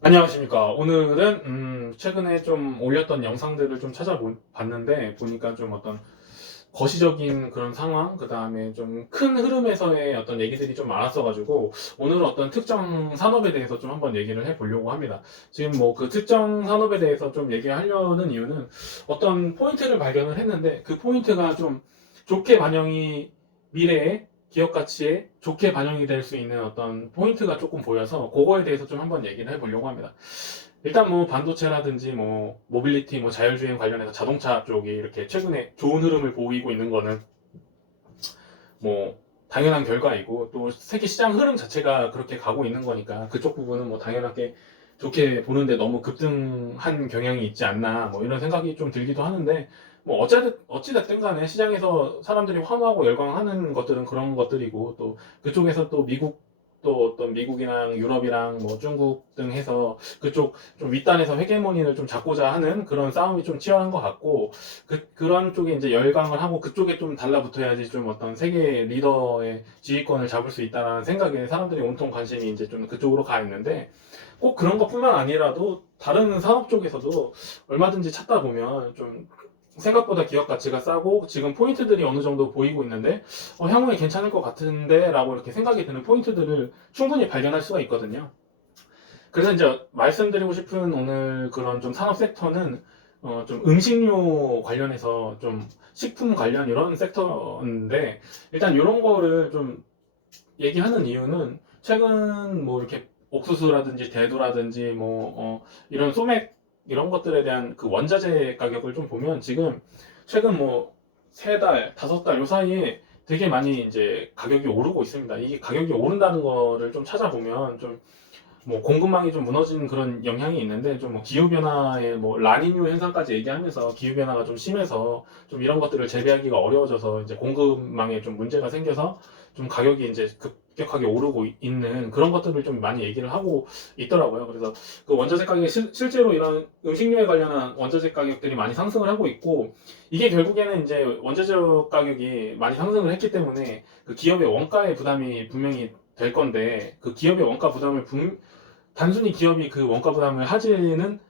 안녕하십니까. 오늘은 최근에 좀 올렸던 영상들을 좀 찾아봤는데 보니까 좀 어떤 거시적인 그런 상황, 그 다음에 좀 큰 흐름에서의 어떤 얘기들이 좀 많았어가지고 오늘은 어떤 특정 산업에 대해서 좀 한번 얘기를 해보려고 합니다. 지금 뭐 그 특정 산업에 대해서 좀 얘기하려는 이유는 어떤 포인트를 발견을 했는데 그 포인트가 좀 좋게 반영이 미래에 기업 가치에 좋게 반영이 될 수 있는 어떤 포인트가 조금 보여서 그거에 대해서 좀 한번 얘기를 해보려고 합니다. 일단 뭐 반도체라든지 뭐 모빌리티, 뭐 자율주행 관련해서 자동차 쪽이 이렇게 최근에 좋은 흐름을 보이고 있는 거는 뭐 당연한 결과이고 또 세계 시장 흐름 자체가 그렇게 가고 있는 거니까 그쪽 부분은 뭐 당연하게 좋게 보는데 너무 급등한 경향이 있지 않나 뭐 이런 생각이 좀 들기도 하는데 뭐 어찌됐든 간에 시장에서 사람들이 환호하고 열광하는 것들은 그런 것들이고 또 그쪽에서 또 미국 또 어떤 미국이랑 유럽이랑 뭐 중국 등 해서 그쪽 좀 윗단에서 헤게모니를 좀 잡고자 하는 그런 싸움이 좀 치열한 것 같고 그런 쪽에 이제 열강을 하고 그쪽에 좀 달라붙어야지 좀 어떤 세계 리더의 지휘권을 잡을 수 있다는 생각에 사람들이 온통 관심이 이제 좀 그쪽으로 가 있는데 꼭 그런 것뿐만 아니라도 다른 산업 쪽에서도 얼마든지 찾다 보면 좀 생각보다 기업 가치가 싸고 지금 포인트들이 어느 정도 보이고 있는데 향후에 괜찮을 것 같은데 라고 이렇게 생각이 드는 포인트들을 충분히 발견할 수가 있거든요. 그래서 이제 말씀드리고 싶은 오늘 그런 좀 산업 섹터는 좀 음식료 관련해서 좀 식품 관련 이런 섹터인데 일단 이런 거를 좀 얘기하는 이유는 최근 뭐 이렇게 옥수수라든지 대두라든지 뭐 이런 소맥 이런 것들에 대한 그 원자재 가격을 좀 보면 지금 최근 뭐 세 달, 다섯 달 요 사이에 되게 많이 이제 가격이 오르고 있습니다. 이게 가격이 오른다는 거를 좀 찾아보면 좀 뭐 공급망이 좀 무너지는 그런 영향이 있는데 좀 뭐 기후 변화에 뭐 라니뉴 현상까지 얘기하면서 기후 변화가 좀 심해서 좀 이런 것들을 재배하기가 어려워져서 이제 공급망에 좀 문제가 생겨서 좀 가격이 이제 급격하게 오르고 있는 그런 것들을 좀 많이 얘기를 하고 있더라고요. 그래서 그 원자재 가격이 실제로 이런 음식료에 관련한 원자재 가격들이 많이 상승을 하고 있고 이게 결국에는 이제 원자재 가격이 많이 상승을 했기 때문에 그 기업의 원가의 부담이 분명히 될 건데 그 기업의 원가 부담을 단순히 기업이 그 원가 부담을 하지는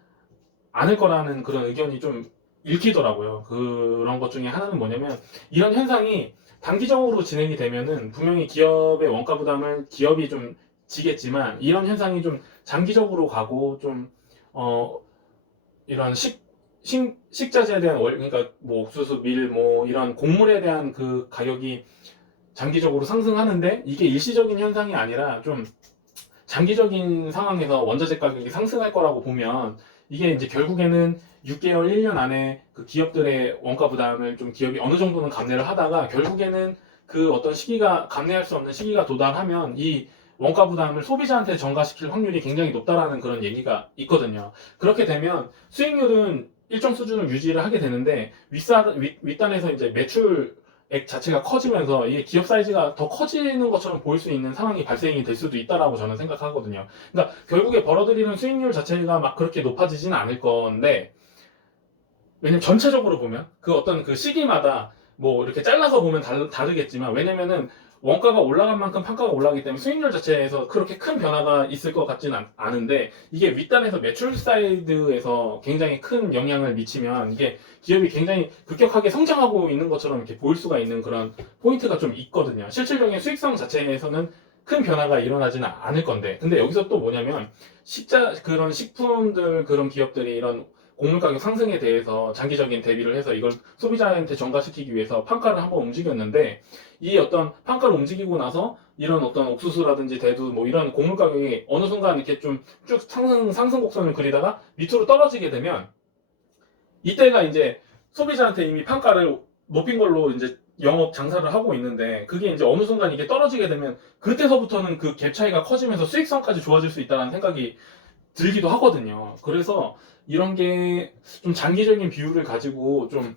않을 거라는 그런 의견이 좀 읽히더라고요. 그런 것 중에 하나는 뭐냐면 이런 현상이 단기적으로 진행이 되면은 분명히 기업의 원가 부담을 기업이 좀 지겠지만 이런 현상이 좀 장기적으로 가고 좀 이런 식자재에 대한 그러니까 뭐 옥수수, 밀, 뭐 이런 곡물에 대한 그 가격이 장기적으로 상승하는데 이게 일시적인 현상이 아니라 좀 장기적인 상황에서 원자재 가격이 상승할 거라고 보면 이게 이제 결국에는 6개월, 1년 안에 그 기업들의 원가 부담을 좀 기업이 어느 정도는 감내를 하다가 결국에는 그 어떤 시기가 감내할 수 없는 시기가 도달하면 이 원가 부담을 소비자한테 전가시킬 확률이 굉장히 높다라는 그런 얘기가 있거든요. 그렇게 되면 수익률은 일정 수준을 유지를 하게 되는데 윗단에서 이제 매출액 자체가 커지면서 이게 기업 사이즈가 더 커지는 것처럼 보일 수 있는 상황이 발생이 될 수도 있다라고 저는 생각하거든요. 그러니까 결국에 벌어들이는 수익률 자체가 막 그렇게 높아지지는 않을 건데 왜냐면 전체적으로 보면 그 어떤 그 시기마다 뭐 이렇게 잘라서 보면 다르겠지만 왜냐면은 원가가 올라간 만큼 판가가 올라가기 때문에 수익률 자체에서 그렇게 큰 변화가 있을 것 같지는 않은데 이게 윗단에서 매출 사이드에서 굉장히 큰 영향을 미치면 이게 기업이 굉장히 급격하게 성장하고 있는 것처럼 이렇게 보일 수가 있는 그런 포인트가 좀 있거든요. 실질적인 수익성 자체에서는 큰 변화가 일어나지는 않을 건데 근데 여기서 또 뭐냐면 그런 식품들 그런 기업들이 이런 곡물 가격 상승에 대해서 장기적인 대비를 해서 이걸 소비자한테 전가시키기 위해서 판가를 한번 움직였는데 이 어떤 판가를 움직이고 나서 이런 어떤 옥수수라든지 대두 뭐 이런 곡물 가격이 어느 순간 이렇게 좀 쭉 상승 곡선을 그리다가 밑으로 떨어지게 되면 이때가 이제 소비자한테 이미 판가를 높인 걸로 이제 영업 장사를 하고 있는데 그게 이제 어느 순간 이게 떨어지게 되면 그때서부터는 그 갭 차이가 커지면서 수익성까지 좋아질 수 있다는 생각이 들기도 하거든요. 그래서 이런 게 좀 장기적인 비율을 가지고 좀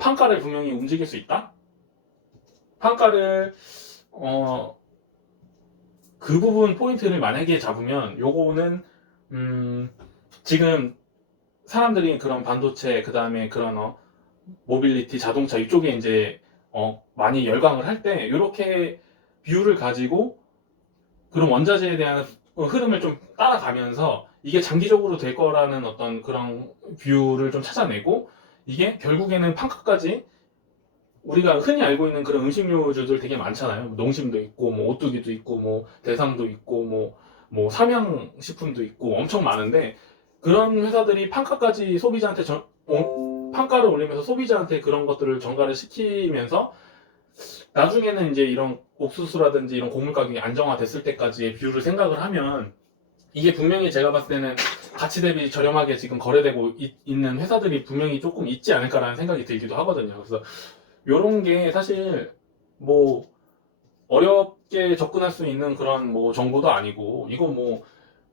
판가를 분명히 움직일 수 있다. 판가를 어, 그 부분 포인트를 만약에 잡으면 요거는 음, 지금 사람들이 그런 반도체 그 다음에 그런 모빌리티 자동차 이쪽에 이제 많이 열광을 할 때 이렇게 비율을 가지고 그런 원자재에 대한 흐름을 좀 따라가면서 이게 장기적으로 될 거라는 어떤 그런 뷰를 좀 찾아내고, 이게 결국에는 판가까지 우리가 흔히 알고 있는 그런 음식료주들 되게 많잖아요. 농심도 있고, 뭐 오뚜기도 있고, 뭐 대상도 있고, 뭐 삼양식품도 있고 엄청 많은데, 그런 회사들이 판가까지 소비자한테 판가를 올리면서 소비자한테 그런 것들을 전가를 시키면서 나중에는 이제 이런 옥수수라든지 이런 곡물 가격이 안정화됐을 때까지의 뷰를 생각을 하면, 이게 분명히 제가 봤을 때는 가치 대비 저렴하게 지금 거래되고 있는 회사들이 분명히 조금 있지 않을까라는 생각이 들기도 하거든요. 그래서 요런 게 사실 뭐 어렵게 접근할 수 있는 그런 뭐 정보도 아니고, 이거 뭐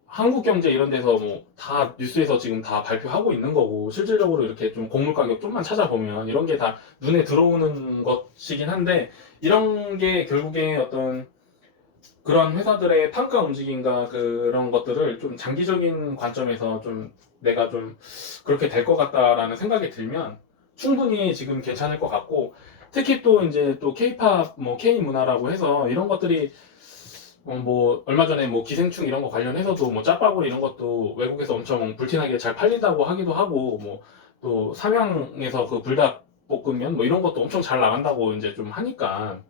한국경제 이런 데서 뭐 다 뉴스에서 지금 다 발표하고 있는 거고, 실질적으로 이렇게 좀 곡물 가격 좀만 찾아보면 이런 게 다 눈에 들어오는 것이긴 한데, 이런 게 결국에 어떤 그런 회사들의 판가 움직임과 그런 것들을 좀 장기적인 관점에서 좀 내가 좀 그렇게 될 것 같다라는 생각이 들면 충분히 지금 괜찮을 것 같고, 특히 또 이제 또 K-팝 뭐 K 문화라고 해서 이런 것들이 뭐 얼마 전에 뭐 기생충 이런 거 관련해서도 뭐 짜파구리 이런 것도 외국에서 엄청 불티나게 잘 팔린다고 하기도 하고, 뭐 또 삼양에서 그 불닭볶음면 뭐 이런 것도 엄청 잘 나간다고 이제 좀 하니까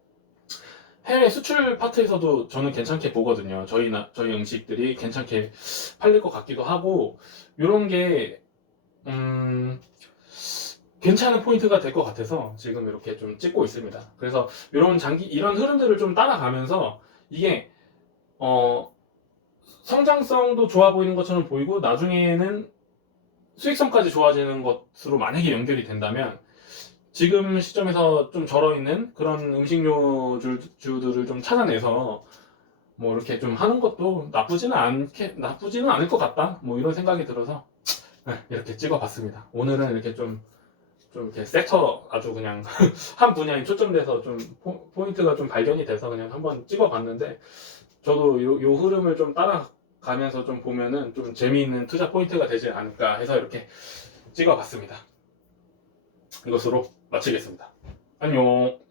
해외 수출 파트에서도 저는 괜찮게 보거든요. 저희 음식들이 괜찮게 팔릴 것 같기도 하고, 이런 게 괜찮은 포인트가 될 것 같아서 지금 이렇게 좀 찍고 있습니다. 그래서 이런 흐름들을 좀 따라가면서 이게 성장성도 좋아 보이는 것처럼 보이고, 나중에는 수익성까지 좋아지는 것으로 만약에 연결이 된다면, 지금 시점에서 좀 절어있는 그런 음식료주들을 좀 찾아내서 뭐 이렇게 좀 하는 것도 나쁘지는 않을 것 같다, 뭐 이런 생각이 들어서 이렇게 찍어봤습니다. 오늘은 이렇게 좀 이렇게 섹터 아주 그냥 한 분야에 초점돼서 좀 포인트가 좀 발견이 돼서 그냥 한번 찍어봤는데, 저도 요 흐름을 좀 따라가면서 좀 보면은 좀 재미있는 투자 포인트가 되지 않을까 해서 이렇게 찍어봤습니다. 이것으로 마치겠습니다. 안녕.